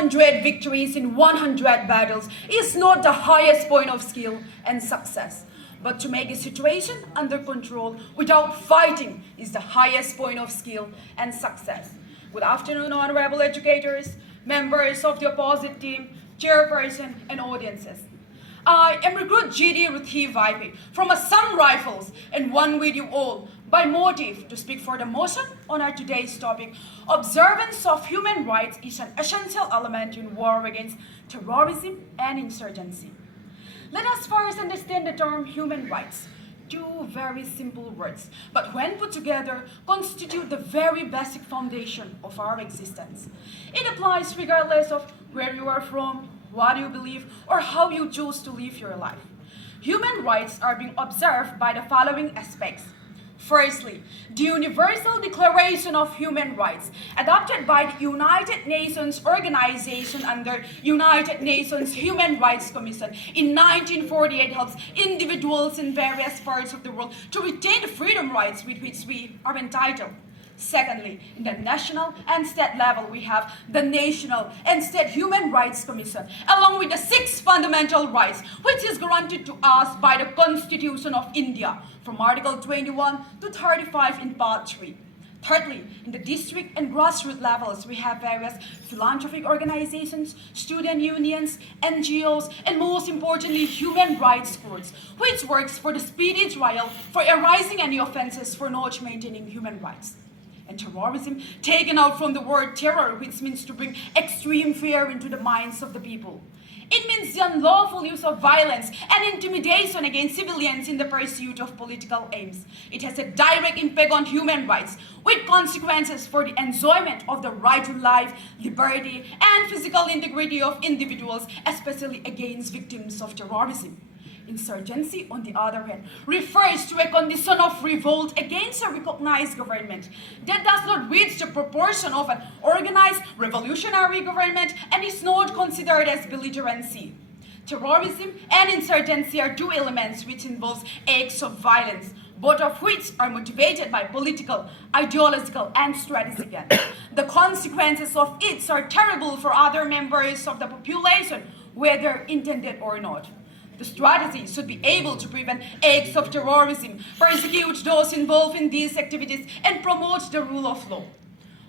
100 victories in 100 battles is not the highest point of skill and success. But to make a situation under control without fighting is the highest point of skill and success. Good afternoon, honorable educators, members of the opposite team, chairperson, and audiences. I am recruit GD Ruthi VP from Assam Rifles and one with you all by motive to speak for the motion on our today's topic. Observance of human rights is an essential element in war against terrorism and insurgency. Let us first understand the term human rights. Two very simple words, but when put together, constitute the very basic foundation of our existence. It applies regardless of where you are from, what you believe, or how you choose to live your life. Human rights are being observed by the following aspects. Firstly, the Universal Declaration of Human Rights, adopted by the United Nations Organization under United Nations Human Rights Commission in 1948, helps individuals in various parts of the world to retain the freedom rights with which we are entitled. Secondly, in the national and state level, we have the National and State Human Rights Commission, along with the 6 fundamental rights, which is granted to us by the Constitution of India, from Article 21 to 35 in Part 3. Thirdly, in the district and grassroots levels, we have various philanthropic organizations, student unions, NGOs, and most importantly, human rights courts, which works for the speedy trial for arising any offenses for not maintaining human rights. And terrorism, taken out from the word terror, which means to bring extreme fear into the minds of the people. It means the unlawful use of violence and intimidation against civilians in the pursuit of political aims. It has a direct impact on human rights, with consequences for the enjoyment of the right to life, liberty, and physical integrity of individuals, especially against victims of terrorism. Insurgency, on the other hand, refers to a condition of revolt against a recognized government that does not reach the proportion of an organized revolutionary government and is not considered as belligerency. Terrorism and insurgency are two elements which involve acts of violence, both of which are motivated by political, ideological, and strategic ends. The consequences of it are terrible for other members of the population, whether intended or not. The strategy should be able to prevent acts of terrorism, persecute those involved in these activities, and promote the rule of law.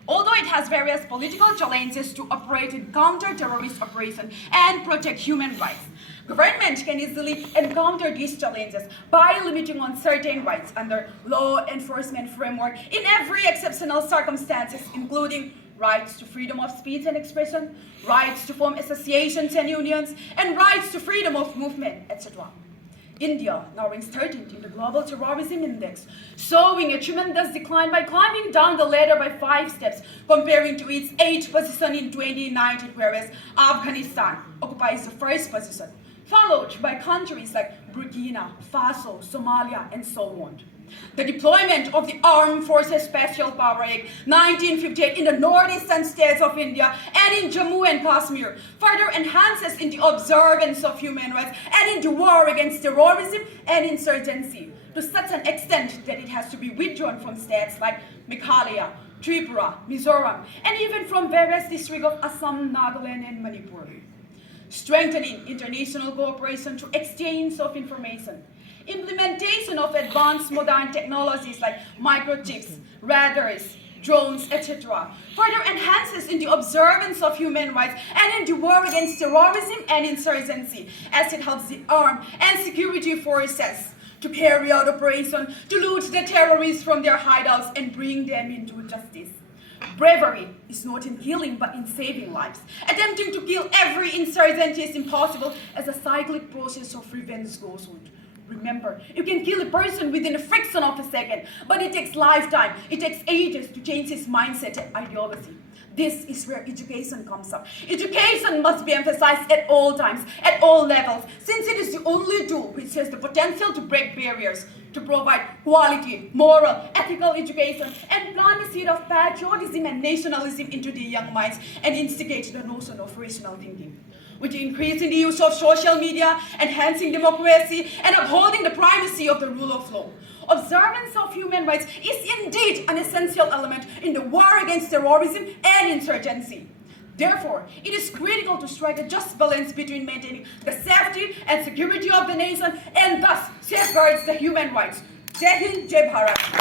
Although it has various political challenges to operate in counter-terrorist operations and protect human rights, government can easily encounter these challenges by limiting on certain rights under law enforcement framework in every exceptional circumstances, including rights to freedom of speech and expression, rights to form associations and unions, and rights to freedom of movement, etc. India now ranks 13th in the Global Terrorism Index, showing a tremendous decline by climbing down the ladder by 5 steps, comparing to its 8th position in 2019, whereas Afghanistan occupies the 1st position, followed by countries like Burkina Faso, Somalia, and so on. The deployment of the Armed Forces Special Power Act 1958 in the northeastern states of India and in Jammu and Kashmir further enhances in the observance of human rights and in the war against terrorism and insurgency to such an extent that it has to be withdrawn from states like Meghalaya, Tripura, Mizoram, and even from various districts of Assam, Nagaland, and Manipur. Strengthening international cooperation through exchange of information, implementation of advanced modern technologies like microchips, radars, drones, etc. further enhances in the observance of human rights and in the war against terrorism and insurgency, as it helps the armed and security forces to carry out operations to loot the terrorists from their hideouts and bring them into justice. Bravery is not in killing but in saving lives. Attempting to kill every insurgent is impossible as a cyclic process of revenge goes on. Remember, you can kill a person within a fraction of a second, but it takes lifetime, it takes ages to change his mindset and ideology. This is where education comes up. Education must be emphasized at all times, at all levels, since it is the only tool which has the potential to break barriers, to provide quality, moral, ethical education, and plant the seed of patriotism and nationalism into the young minds and instigate the notion of rational thinking. With the increase in the use of social media, enhancing democracy, and upholding the primacy of the rule of law, observance of human rights is indeed an essential element in the war against terrorism and insurgency. Therefore, it is critical to strike a just balance between maintaining the safety and security of the nation and thus safeguards the human rights. Jai Hind, Jai Bharat.